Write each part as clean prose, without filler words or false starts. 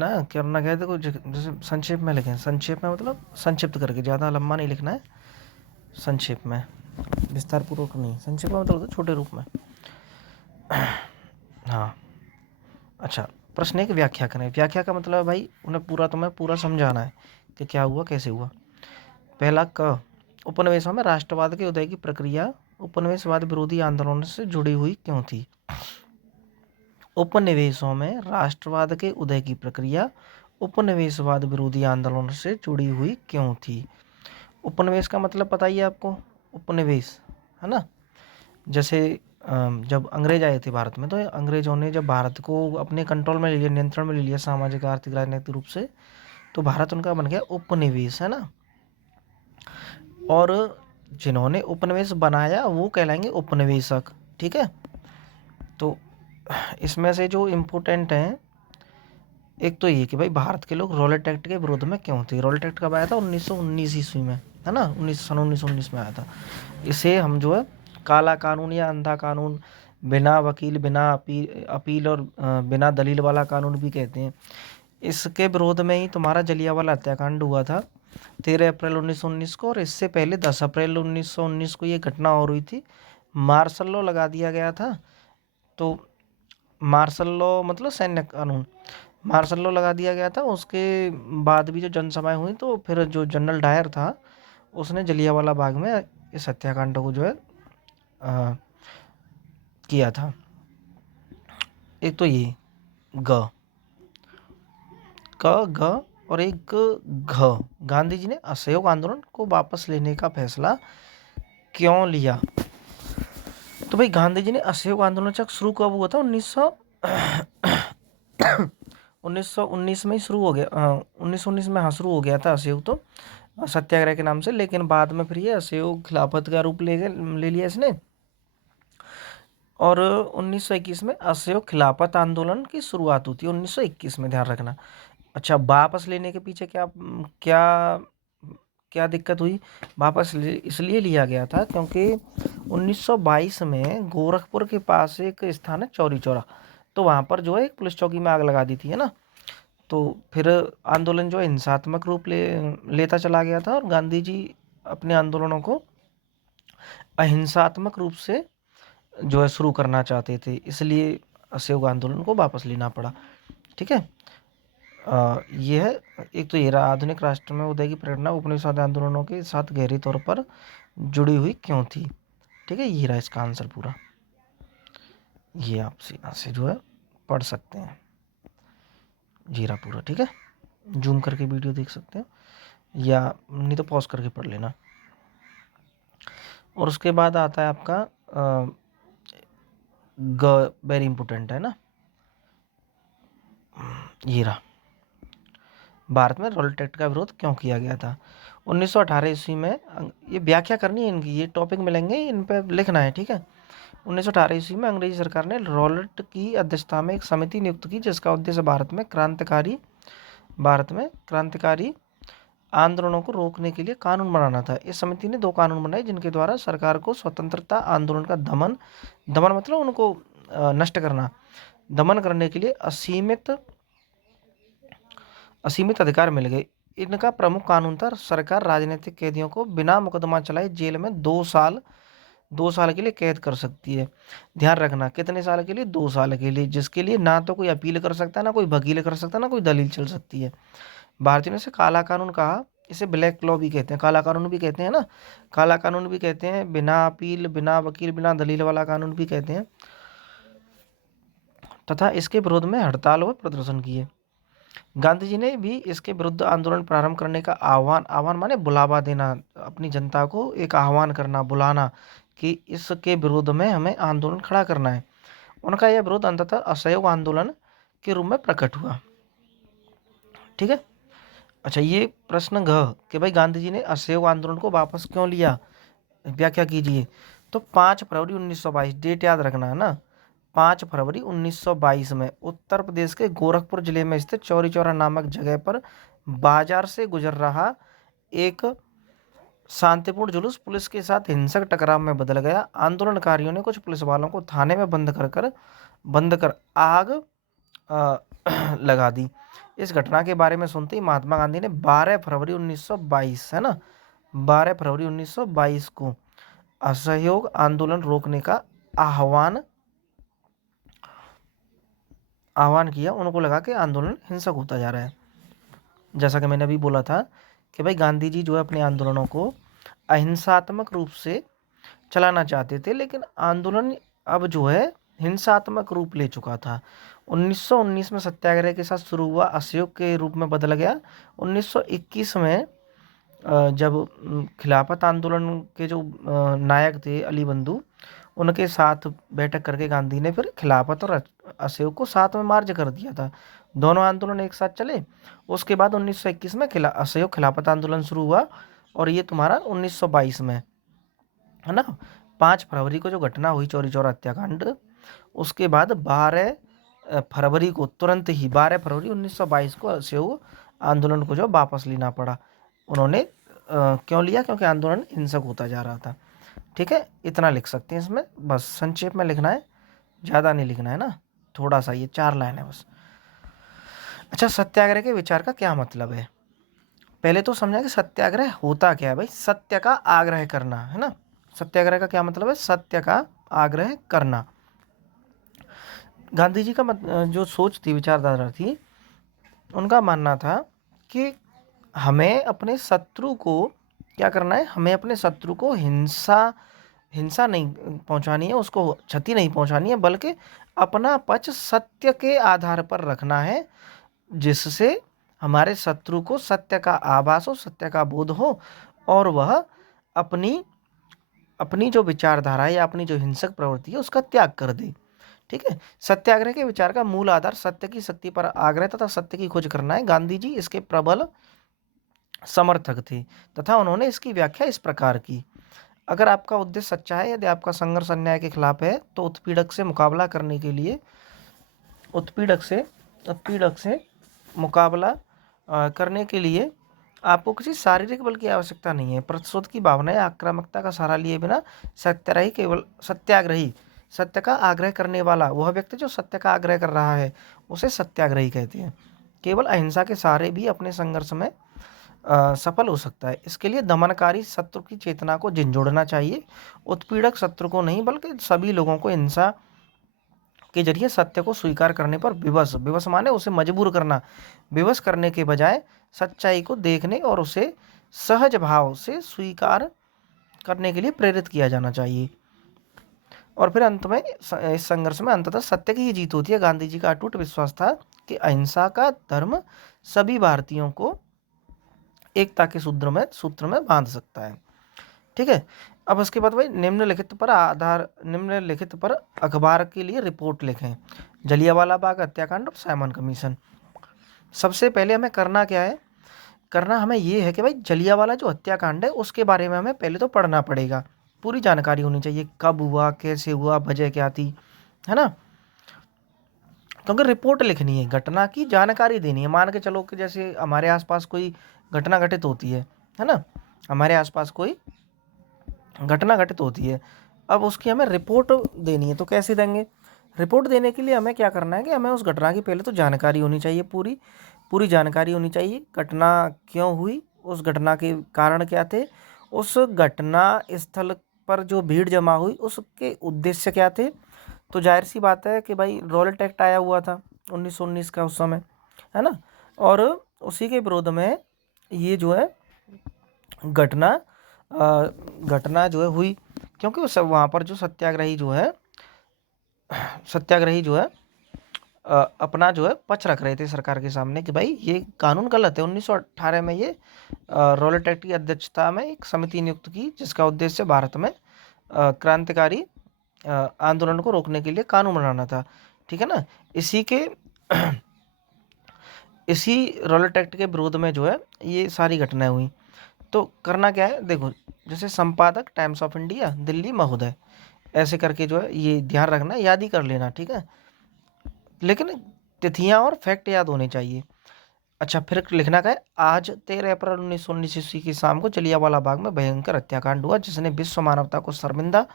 ना करना क्या है, देखो जैसे संक्षेप में लिखें, संक्षेप में मतलब संक्षिप्त करके, ज़्यादा लंबा नहीं लिखना है, संक्षेप में, विस्तार पूर्वक नहीं, संक्षेप में मतलब छोटे रूप में। हाँ अच्छा, प्रश्न एक व्याख्या करें। व्याख्या का मतलब है भाई उन्हें पूरा, तुम्हें पूरा समझाना है कि क्या हुआ कैसे हुआ। पहला क, उपनिवेशों में राष्ट्रवाद के उदय की प्रक्रिया उपनिवेशवाद विरोधी आंदोलन से जुड़ी हुई क्यों थी। उपनिवेशों में राष्ट्रवाद के उदय की प्रक्रिया उपनिवेशवाद विरोधी आंदोलन से जुड़ी हुई क्यों थी। उपनिवेश का मतलब पता ही है आपको, उपनिवेश है ना। जैसे जब अंग्रेज आए थे भारत में, तो अंग्रेजों ने जब भारत को अपने कंट्रोल में ले लिया, नियंत्रण में ले लिया, सामाजिक आर्थिक राजनीतिक रूप से, तो भारत उनका बन गया उपनिवेश, है ना। और जिन्होंने उपनिवेश बनाया वो कहलाएंगे उपनिवेशक, ठीक है। तो इसमें से जो इम्पोर्टेंट हैं, एक तो ये कि भाई भारत के लोग रॉलेट एक्ट के विरोध में क्यों थे। रॉलेट एक्ट कब आया था, 1919 ईस्वी में, है ना, 1919 में आया था। इसे हम जो है काला कानून या अंधा कानून, बिना वकील, बिना अपील और बिना दलील वाला कानून भी कहते हैं। इसके विरोध में ही तुम्हारा जलियांवाला हत्याकांड हुआ था 13 अप्रैल 1919 को, और इससे पहले 10 अप्रैल 1919 को ये घटना और हुई थी। मार्शल लॉ लगा दिया गया था। तो मार्शल लॉ मतलब सैन्य कानून, मार्शल लॉ लगा दिया गया था। उसके बाद भी जो जनसभाएं हुई, तो फिर जो जनरल डायर था उसने जलियांवाला बाग में इस हत्याकांड को जो है किया था। एक तो ये ग क ग और एक घ, गांधी जी ने असहयोग आंदोलन को वापस लेने का फैसला क्यों लिया। तो भाई गांधी जी ने असहयोग आंदोलन शुरू कब हुआ था, 1919 में ही शुरू हो गया, 1919 में हाँ शुरू हो गया था असहयोग, तो सत्याग्रह के नाम से। लेकिन बाद में फिर ये असहयोग खिलाफत का रूप ले लिया इसने। और 1921 में असहयोग खिलाफत आंदोलन की शुरुआत होती है, 1921 में, ध्यान रखना। अच्छा, वापस लेने के पीछे क्या क्या क्या दिक्कत हुई। वापस इसलिए लिया गया था क्योंकि 1922 में गोरखपुर के पास एक स्थान है चौरी चौरा, तो वहाँ पर जो है एक पुलिस चौकी में आग लगा दी थी, है ना। तो फिर आंदोलन जो है हिंसात्मक रूप लेता चला गया था, और गांधी जी अपने आंदोलनों को अहिंसात्मक रूप से जो है शुरू करना चाहते थे, इसलिए असहयोग आंदोलन को वापस लेना पड़ा, ठीक है। ये है, एक तो ये रहा आधुनिक राष्ट्र में उदय की प्रेरणा उपनिवेशवाद आंदोलनों के साथ गहरी तौर पर जुड़ी हुई क्यों थी, ठीक है। ये रहा इसका आंसर पूरा, ये आप यहाँ से जो है पढ़ सकते हैं, जीरा पूरा, ठीक है। जूम करके वीडियो देख सकते हैं, या नहीं तो पॉज करके पढ़ लेना। और उसके बाद आता है आपका ग, वेरी इंपॉर्टेंट है ना, ये रहा, भारत में रॉलेट एक्ट का विरोध क्यों किया गया था 1918 ईस्वी में। ये व्याख्या करनी है इनकी, ये टॉपिक मिलेंगे, इन पे लिखना है, ठीक है। 1918 ईस्वी में अंग्रेजी सरकार ने रॉलेट की अध्यक्षता में एक समिति नियुक्त की, जिसका उद्देश्य भारत में क्रांतिकारी आंदोलनों को रोकने के लिए कानून बनाना था। इस समिति ने 2 कानून बनाए, जिनके द्वारा सरकार को स्वतंत्रता आंदोलन का दमन दमन मतलब उनको नष्ट करना, दमन करने के लिए असीमित अधिकार मिल गए। इनका प्रमुख कानून था, सरकार राजनीतिक कैदियों को बिना मुकदमा चलाए जेल में 2 साल के लिए कैद कर सकती है। ध्यान रखना, कितने साल के लिए, 2 साल के लिए, जिसके लिए ना तो कोई अपील कर सकता है, ना कोई वकील कर सकता है, ना कोई दलील चल सकती है। भारतीयों ने इसे काला कानून कहा, इसे ब्लैक लॉ भी कहते हैं, काला कानून भी कहते हैं ना, काला कानून भी कहते हैं, बिना अपील, बिना वकील, बिना दलील वाला कानून भी कहते हैं। तथा इसके विरोध में हड़ताल व प्रदर्शन किए। गांधी जी ने भी इसके विरुद्ध आंदोलन प्रारंभ करने का आह्वान माने बुलावा देना, अपनी जनता को एक आह्वान करना, बुलाना कि इसके विरोध में हमें आंदोलन खड़ा करना है। उनका यह विरोध अंततः असहयोग आंदोलन के रूप में प्रकट हुआ, ठीक है। अच्छा, ये प्रश्न घ कि भाई गांधी जी ने असहयोग आंदोलन को वापस क्यों लिया, व्याख्या कीजिए। तो 5 फरवरी 1922, डेट याद रखना है ना, 5 फरवरी 1922 में उत्तर प्रदेश के गोरखपुर जिले में स्थित चौरी चौरा नामक जगह पर बाजार से गुजर रहा एक शांतिपूर्ण जुलूस पुलिस के साथ हिंसक टकराव में बदल गया। आंदोलनकारियों ने कुछ पुलिस वालों को थाने में बंद कर आग लगा दी। इस घटना के बारे में सुनते ही महात्मा गांधी ने 12 फरवरी 1922, है ना, 12 फरवरी 1922 को असहयोग आंदोलन रोकने का आह्वान किया। उनको लगा कि आंदोलन हिंसक होता जा रहा है। जैसा कि मैंने अभी बोला था कि भाई गांधी जी जो है अपने आंदोलनों को अहिंसात्मक रूप से चलाना चाहते थे, लेकिन आंदोलन अब जो है हिंसात्मक रूप ले चुका था। 1919 में सत्याग्रह के साथ शुरू हुआ असहयोग के रूप में बदल गया। 1921 में जब खिलाफत आंदोलन के जो नायक थे अली बंधु, उनके साथ बैठक करके गांधी ने फिर खिलाफत और असहयोग को साथ में मार्च कर दिया था। दोनों आंदोलन एक साथ चले। उसके बाद 1921 में असहयोग खिलाफत आंदोलन शुरू हुआ, और ये तुम्हारा 1922 में, है ना, 5 फरवरी को जो घटना हुई चौरी चौरा हत्याकांड, उसके बाद 12 फरवरी को, तुरंत ही 12 फरवरी 1922 को असहयोग आंदोलन को जो वापस लेना पड़ा। उन्होंने क्यों लिया? क्योंकि आंदोलन हिंसक होता जा रहा था। ठीक है, इतना लिख सकते हैं इसमें, बस संक्षेप में लिखना है, ज़्यादा नहीं लिखना है ना, थोड़ा सा, ये 4 लाइन है बस। अच्छा, सत्याग्रह के विचार का क्या मतलब है? पहले तो समझा कि सत्याग्रह होता क्या है भाई। सत्य का आग्रह करना, है ना। सत्याग्रह का क्या मतलब है? सत्य का आग्रह करना। गांधी जी का जो सोच थी, विचारधारा थी, उनका मानना था कि हमें अपने शत्रु को क्या करना है? हमें अपने शत्रु को हिंसा नहीं पहुंचानी है, उसको क्षति नहीं पहुंचानी है, बल्कि अपना पक्ष सत्य के आधार पर रखना है, जिससे हमारे शत्रु को सत्य का आभास हो, सत्य का बोध हो, और वह अपनी जो विचारधारा है या अपनी जो हिंसक प्रवृत्ति है उसका त्याग कर दे। ठीक है, सत्याग्रह के विचार का मूल आधार सत्य की शक्ति पर आग्रह तथा सत्य की खोज करना है। गांधी जी इसके प्रबल समर्थक थे तथा उन्होंने इसकी व्याख्या इस प्रकार की: अगर आपका उद्देश्य सच्चा है, यदि आपका संघर्ष अन्याय के खिलाफ है, तो उत्पीड़क से मुकाबला करने के लिए आपको किसी शारीरिक बल की आवश्यकता नहीं है। प्रतिशोध की भावना या आक्रामकता का सहारा लिए बिना सत्याग्रही, सत्य का आग्रह करने वाला, वह व्यक्ति जो सत्य का आग्रह कर रहा है, उसे सत्याग्रही कहते हैं। केवल अहिंसा के सहारे भी अपने संघर्ष में सफल हो सकता है। इसके लिए दमनकारी शत्रु की चेतना को झिंझोड़ना चाहिए। उत्पीड़क शत्रु को नहीं, बल्कि सभी लोगों को हिंसा के जरिए सत्य को स्वीकार करने पर विवश माने उसे मजबूर करना, विवश करने के बजाय सच्चाई को देखने और उसे सहज भाव से स्वीकार करने के लिए प्रेरित किया जाना चाहिए। और फिर अंत में इस संघर्ष में अंततः सत्य की ही जीत होती है। गांधी जी का अटूट विश्वास था कि अहिंसा का धर्म सभी भारतीयों को एकता के सूत्र में बांध सकता है। ठीक है, अब उसके बाद भाई निम्नलिखित पर अखबार के लिए रिपोर्ट लिखें: जलियांवाला बाग हत्याकांड और साइमन कमीशन। सबसे पहले हमें करना क्या है? करना हमें ये है कि भाई जलियांवाला जो हत्याकांड है उसके बारे में हमें पहले तो पढ़ना पड़ेगा, पूरी जानकारी होनी चाहिए, कब हुआ, कैसे हुआ, वजह क्या थी, है ना। क्योंकि रिपोर्ट लिखनी है, घटना की जानकारी देनी है। मान के चलो कि जैसे हमारे आसपास कोई घटना घटित होती है ना, हमारे आसपास कोई घटना घटित होती है, अब उसकी हमें रिपोर्ट देनी है, तो कैसे देंगे? रिपोर्ट देने के लिए हमें क्या करना है कि हमें उस घटना की पहले तो जानकारी होनी चाहिए, पूरी जानकारी होनी चाहिए। घटना क्यों हुई, उस घटना के कारण क्या थे, उस घटना स्थल पर जो भीड़ जमा हुई उसके उद्देश्य क्या थे। तो जाहिर सी बात है कि भाई रॉलेट एक्ट आया हुआ था 1919 का उस समय, है ना, और उसी के विरोध में ये जो है घटना जो है हुई, क्योंकि उस वहाँ पर जो सत्याग्रही जो है अपना जो है पक्ष रख रहे थे सरकार के सामने कि भाई ये कानून गलत है। 1918 में ये रॉलेट एक्ट की अध्यक्षता में एक समिति नियुक्त की, जिसका उद्देश्य भारत में क्रांतिकारी आंदोलन को रोकने के लिए कानून बनाना था। ठीक है ना, इसी रॉलेट एक्ट के विरोध में जो है ये सारी घटनाएं हुई। तो करना क्या है, देखो, जैसे संपादक टाइम्स ऑफ इंडिया दिल्ली महोदय, ऐसे करके जो है ये ध्यान रखना, याद ही कर लेना, ठीक है, लेकिन तिथियां और फैक्ट याद होने चाहिए। अच्छा, फिर लिखना क्या है, आज 13 अप्रैल 1919 ईस्वी की शाम को जलियांवाला बाग में भयंकर हत्याकांड हुआ, जिसने विश्व मानवता को शर्मिंदा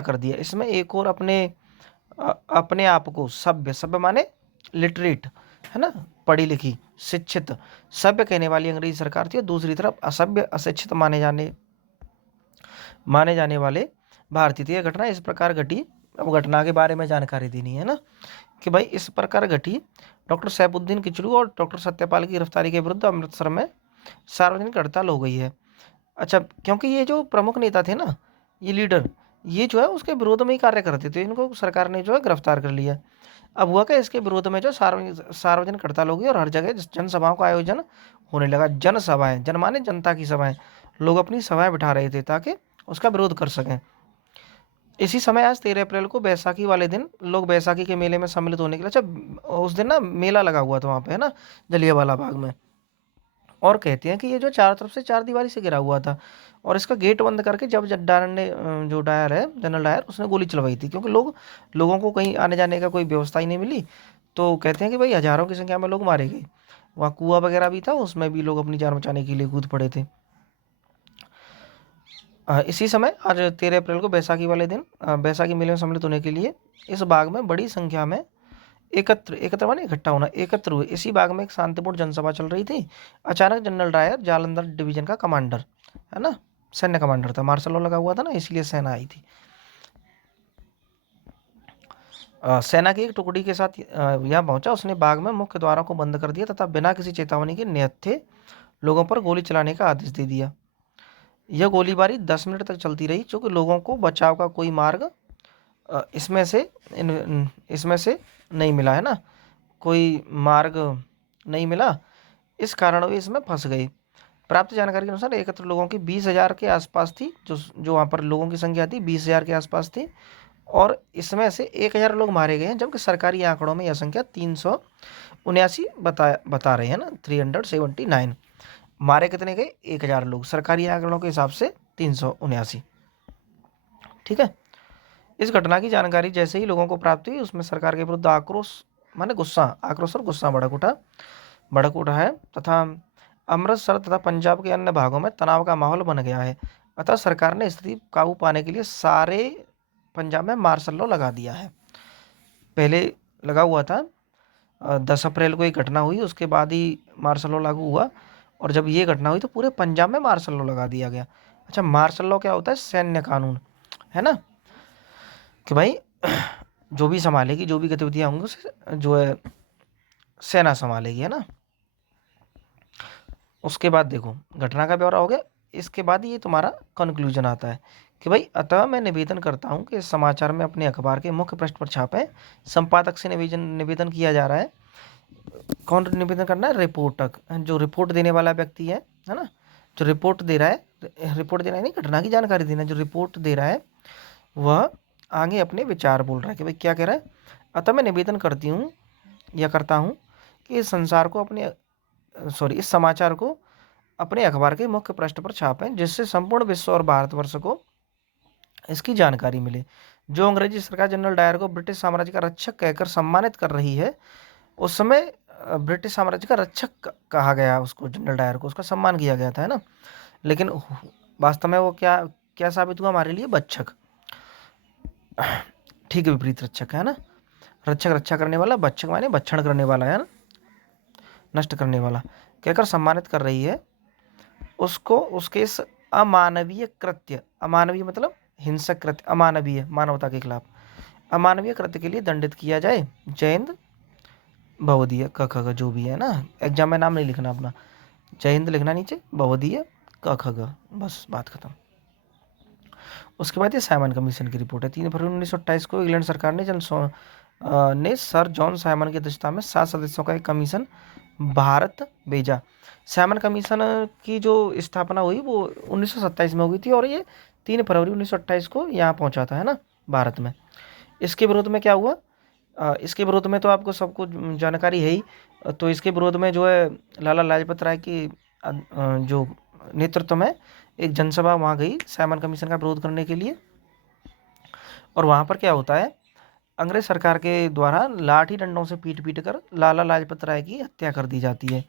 कर दिया। इसमें एक और अपने अपने आप को सभ्य, सभ्य माने लिटरेट, है ना, पढ़ी लिखी, शिक्षित, सभ्य कहने वाली अंग्रेजी सरकार थी, और दूसरी तरफ असभ्य, अशिक्षित माने जाने वाले भारतीय थे। यह घटना इस प्रकार घटी, अब घटना के बारे में जानकारी देनी है ना, कि भाई इस प्रकार घटी। डॉक्टर सैफुद्दीन किचलू और डॉक्टर सत्यपाल की गिरफ्तारी के विरुद्ध अमृतसर में सार्वजनिक हड़ताल हो गई है। अच्छा, क्योंकि ये जो प्रमुख नेता थे ना, ये लीडर, ये जो है उसके विरोध में ही कार्य करते थे, इनको सरकार ने जो है गिरफ्तार कर लिया। अब हुआ क्या, इसके विरोध में जो सार्वजनिक हड़ताल हो गई और हर जगह जनसभाओं का आयोजन होने लगा। जनसभाएं, जन माने जनता की सभाएं, लोग अपनी सभाएं बिठा रहे थे ताकि उसका विरोध कर सकें। इसी समय आज 13 अप्रैल को बैसाखी वाले दिन लोग बैसाखी के मेले में सम्मिलित होने के लिए, अच्छा उस दिन ना मेला लगा हुआ था वहाँ पे, है ना, जलियांवाला बाग में। और कहते हैं कि ये जो चारों तरफ से चार दीवारी से घिरा हुआ था, और इसका गेट बंद करके जब डायर ने जो डायर है, जनरल डायर, उसने गोली चलवाई थी, क्योंकि लोगों को कहीं आने जाने का कोई व्यवस्था ही नहीं मिली। तो कहते हैं कि भाई हजारों की संख्या में लोग मारे गए। वहाँ कुआं वगैरह भी था, उसमें भी लोग अपनी जान बचाने के लिए कूद पड़े थे। इसी समय आज 13 अप्रैल को बैसाखी वाले दिन बैसाखी मेले में सम्मिलित होने के लिए इस बाग में बड़ी संख्या में एकत्र माने इकट्ठा होना, एकत्र हुए। इसी बाग में एक शांतिपूर्ण जनसभा चल रही थी। अचानक जनरल डायर, जालंधर डिवीजन का कमांडर, है ना, सैन्य कमांडर था, मार्शल लॉ लगा हुआ था ना, इसलिए सेना आई थी। सेना की एक टुकड़ी के साथ यहाँ पहुंचा। उसने बाग में मुख्य द्वारों को बंद कर दिया तथा बिना किसी चेतावनी के निहत्थे लोगों पर गोली चलाने का आदेश दे दिया। यह गोलीबारी 10 मिनट तक चलती रही, चूँकि लोगों को बचाव का कोई मार्ग इसमें से नहीं मिला, है ना, कोई मार्ग नहीं मिला। इस कारण वे इसमें फंस गए। प्राप्त जानकारी के अनुसार एकत्र लोगों की 20,000 के आसपास थी, जो वहाँ पर लोगों की संख्या थी 20,000 के आसपास थी, और इसमें से 1,000 लोग मारे गए हैं, जबकि सरकारी आंकड़ों में यह संख्या 379 बता रहे हैं ना, 379। मारे कितने गए, 1,000 लोग, सरकारी आंकड़ों के हिसाब से 379। ठीक है। इस घटना की जानकारी जैसे ही लोगों को प्राप्त हुई, उसमें सरकार के विरुद्ध आक्रोश माने गुस्सा, आक्रोश और गुस्सा भड़क उठा है, तथा अमृतसर तथा पंजाब के अन्य भागों में तनाव का माहौल बन गया है। अतः सरकार ने स्थिति काबू पाने के लिए सारे पंजाब में मार्शल लॉ लगा दिया है। पहले लगा हुआ था, 10 अप्रैल को एक घटना हुई, उसके बाद ही मार्शल लॉ लागू हुआ, और जब ये घटना हुई तो पूरे पंजाब में मार्शल लॉ लगा दिया गया। अच्छा, मार्शल लॉ क्या होता है, सैन्य कानून, है ना, कि भाई जो भी संभालेगी, जो भी गतिविधियां होंगी उसे जो है सेना संभालेगी, है ना। उसके बाद देखो, घटना का ब्यौरा हो गया। इसके बाद ये तुम्हारा कंक्लूजन आता है कि भाई अतः मैं निवेदन करता हूँ कि इस समाचार में अपने अखबार के मुख्य पृष्ठ पर छापें। संपादक से निवेदन किया जा रहा है। कौन निवेदन करना है, रिपोर्टक, जो रिपोर्ट देने वाला व्यक्ति है ना, जो रिपोर्ट दे रहा है, रिपोर्ट देना है नहीं, घटना की जानकारी देना, जो रिपोर्ट दे रहा है वह आगे अपने विचार बोल रहा है कि भाई क्या कह रहा है। अतः मैं निवेदन करती हूँ या करता हूँ कि इस समाचार को अपने अखबार के मुख्य पृष्ठ पर छापें, जिससे संपूर्ण विश्व और भारतवर्ष को इसकी जानकारी मिले। जो अंग्रेजी सरकार जनरल डायर को ब्रिटिश साम्राज्य का रक्षक कहकर सम्मानित कर रही है, उस समय ब्रिटिश साम्राज्य का रक्षक कहा गया उसको, जनरल डायर को उसका सम्मान किया गया था, है ना, लेकिन वास्तव में वो क्या क्या साबित हुआ हमारे लिए, भक्षक। ठीक विपरीत रक्षक, है ना, रक्षक रक्षा करने वाला, भक्षक माने भक्षण करने वाला, है ना, नष्ट करने वाला, कहकर सम्मानित कर रही है उसको, उसके इस अमानवीय कृत्य, अमानवीय मतलब हिंसक कृत्य, अमानवीय मानवता के खिलाफ, अमानवीय कृत्य के लिए दंडित किया जाए। जय हिंद भवदीय क ख ग, जो भी है ना, एग्जाम में नाम नहीं लिखना अपना, जय हिंद लिखना नीचे, भवदीय क ख ग, बस बात खत्म। उसके बाद ये साइमन कमीशन की रिपोर्ट है। 3 फरवरी 1928 को इंग्लैंड सरकार ने सर जॉन साइमन की अध्यक्षता में 7 सदस्यों का एक कमीशन भारत भेजा। साइमन कमीशन की जो स्थापना हुई वो 1927 में हुई थी, और ये 3 फरवरी 1928 को यहाँ पहुँचा था, है ना, भारत में। इसके विरोध में क्या हुआ, इसके विरोध में तो आपको सबको जानकारी है ही। तो इसके विरोध में जो है लाला लाजपत राय की जो नेतृत्व में एक जनसभा वहाँ गई साइमन कमीशन का विरोध करने के लिए। और वहाँ पर क्या होता है, अंग्रेज सरकार के द्वारा लाठी डंडों से पीट पीट कर लाला लाजपत राय की हत्या कर दी जाती है।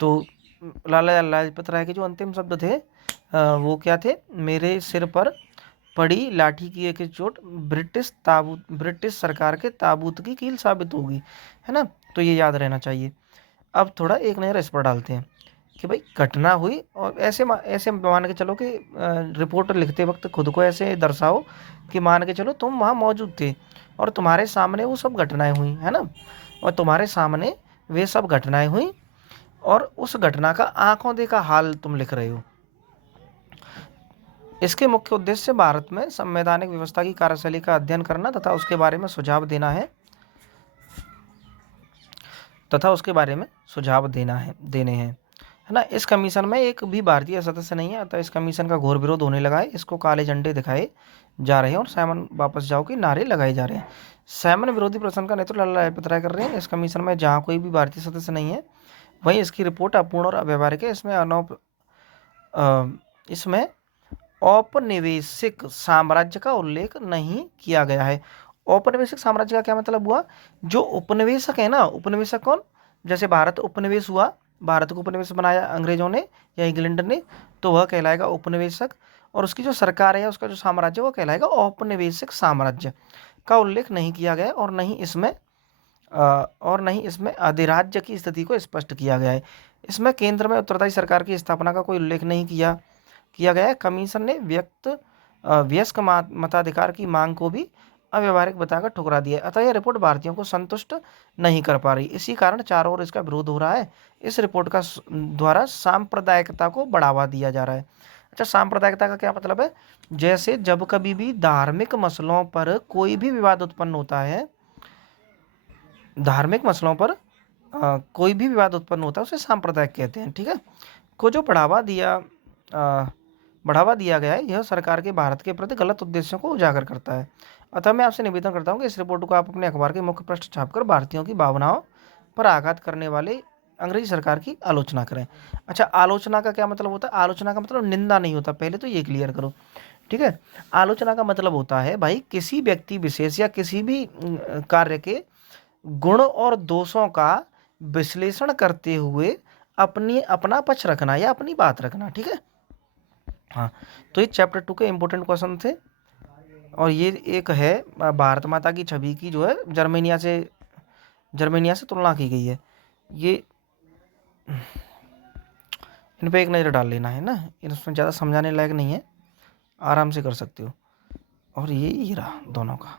तो लाला लाजपत राय के जो अंतिम शब्द थे वो क्या थे, मेरे सिर पर पड़ी लाठी की एक चोट ब्रिटिश सरकार के ताबूत की कील साबित होगी, है ना। तो ये याद रहना चाहिए। अब थोड़ा एक नज़र इस पर डालते हैं कि भाई घटना हुई, और ऐसे मान के चलो कि रिपोर्ट लिखते वक्त खुद को ऐसे दर्शाओ कि मान के चलो तुम वहाँ मौजूद थे और तुम्हारे सामने वो सब घटनाएं हुई, है ना। और तुम्हारे सामने वे सब घटनाएं हुई और उस घटना का आंखों देखा हाल तुम लिख रहे हो। इसके मुख्य उद्देश्य भारत में संवैधानिक व्यवस्था की कार्यशैली का अध्ययन करना तथा उसके बारे में सुझाव देना है देने हैं, है ना। इस कमीशन में एक भी भारतीय सदस्य नहीं है, अतः इस कमीशन का घोर विरोध होने लगा है। इसको काले झंडे दिखाए जा रहे हैं और साइमन वापस जाओ के नारे लगाए जा रहे हैं। साइमन विरोधी प्रदर्शन का नेतृत्व लाला लाजपत राय कर रहे हैं। इस कमीशन में जहाँ कोई भी भारतीय सदस्य नहीं है, वहीं इसकी रिपोर्ट अपूर्ण और अव्यवहारिक है। इसमें औपनिवेशिक साम्राज्य का उल्लेख नहीं किया गया है। औपनिवेशिक साम्राज्य का क्या मतलब हुआ? जो उपनिवेशक है ना, उपनिवेशक कौन? जैसे भारत उपनिवेश हुआ, भारत को उपनिवेश बनाया अंग्रेजों ने या इंग्लैंड ने, तो वह कहलाएगा उपनिवेशक। और उसकी जो सरकार है, उसका जो साम्राज्य, वो कहलाएगा औपनिवेशिक साम्राज्य। का उल्लेख नहीं किया गया और नहीं इसमें अधिराज्य की स्थिति को स्पष्ट किया गया है। इसमें केंद्र में उत्तरदायी सरकार की स्थापना का कोई उल्लेख नहीं किया गया है। कमीशन ने वयस्क मताधिकार की मांग को भी अव्यवहारिक बताकर ठुकरा दिया है। अतः यह रिपोर्ट भारतीयों को संतुष्ट नहीं कर पा रही। इसी कारण चारों ओर इसका विरोध हो रहा है। इस रिपोर्ट का द्वारा सांप्रदायिकता को बढ़ावा दिया जा रहा है। अच्छा, सांप्रदायिकता का क्या मतलब है? जैसे जब कभी भी धार्मिक मसलों पर कोई भी विवाद उत्पन्न होता है, धार्मिक मसलों पर कोई भी विवाद उत्पन्न होता है, उसे सांप्रदायिक कहते हैं, ठीक है। को जो बढ़ावा दिया गया है, यह सरकार के भारत के प्रति गलत उद्देश्यों को उजागर करता है। अतः मैं आपसे निवेदन करता हूँ कि इस रिपोर्ट को आप अपने अखबार के मुख्य पृष्ठ छापकर भारतीयों की भावनाओं पर आघात करने वाले अंग्रेजी सरकार की आलोचना करें। अच्छा, आलोचना का क्या मतलब होता है? आलोचना का मतलब निंदा नहीं होता, पहले तो ये क्लियर करो, ठीक है। आलोचना का मतलब होता है भाई किसी व्यक्ति विशेष या किसी भी कार्य के गुण और दोषों का विश्लेषण करते हुए अपना पक्ष रखना या अपनी बात रखना, ठीक है। हाँ, तो ये चैप्टर 2 के इंपॉर्टेंट क्वेश्चन थे। और ये एक है भारत माता की छवि की जो है जर्मेनिया से तुलना की गई है। ये इन पे एक नज़र डाल लेना है ना, इसमें ज़्यादा समझाने लायक नहीं है, आराम से कर सकते हो। और ये रहा दोनों का।